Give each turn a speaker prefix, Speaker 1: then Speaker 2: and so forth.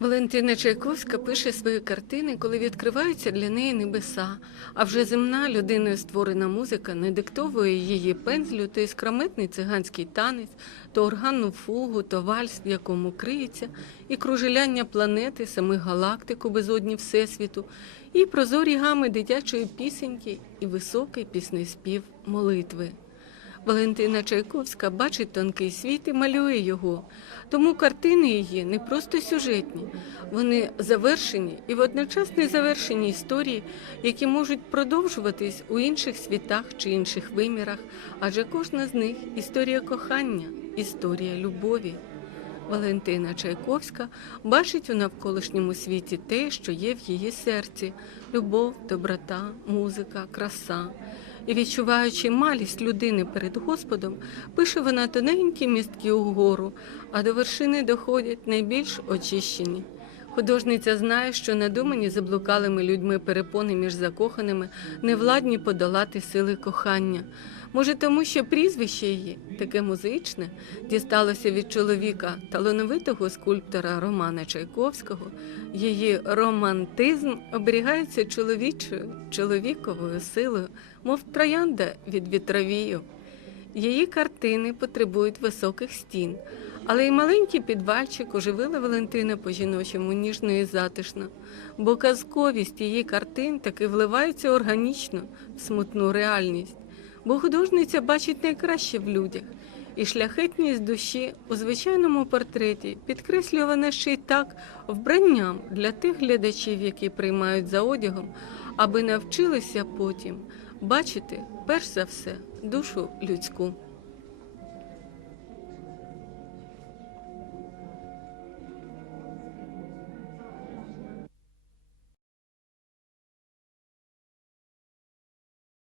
Speaker 1: Валентина Чайковська пише свої картини, коли відкриваються для неї небеса, а вже земна людиною створена музика не диктовує її пензлю, то іскрометний циганський танець, то органну фугу, то вальс, в якому криється, і кружеляння планети, самих галактик у безодні Всесвіту, і прозорі гами дитячої пісеньки, і високий пісний спів молитви. Валентина Чайковська бачить тонкий світ і малює його. Тому картини її не просто сюжетні, вони завершені і водночас не завершені історії, які можуть продовжуватись у інших світах чи інших вимірах, адже кожна з них історія кохання, історія любові. Валентина Чайковська бачить у навколишньому світі те, що є в її серці: любов, доброта, музика, краса. І відчуваючи малість людини перед Господом, пише вона тоненькі містки угору, а до вершини доходять найбільш очищені. Художниця знає, що надумані заблукалими людьми перепони між закоханими невладні подолати сили кохання. Може, тому що прізвище її, таке музичне, дісталося від чоловіка талановитого скульптора Романа Чайковського. Її романтизм оберігається чоловічою, чоловіковою силою, мов троянда від вітровію. Її картини потребують високих стін, але й маленький підвальчик оживила Валентина по-жіночому ніжно і затишно, бо казковість її картин таки вливається органічно в смутну реальність, бо художниця бачить найкраще в людях, і шляхетність душі у звичайному портреті підкреслювана ще й так вбранням для тих глядачів, які приймають за одягом, аби навчилися потім бачити перш за все душу людську.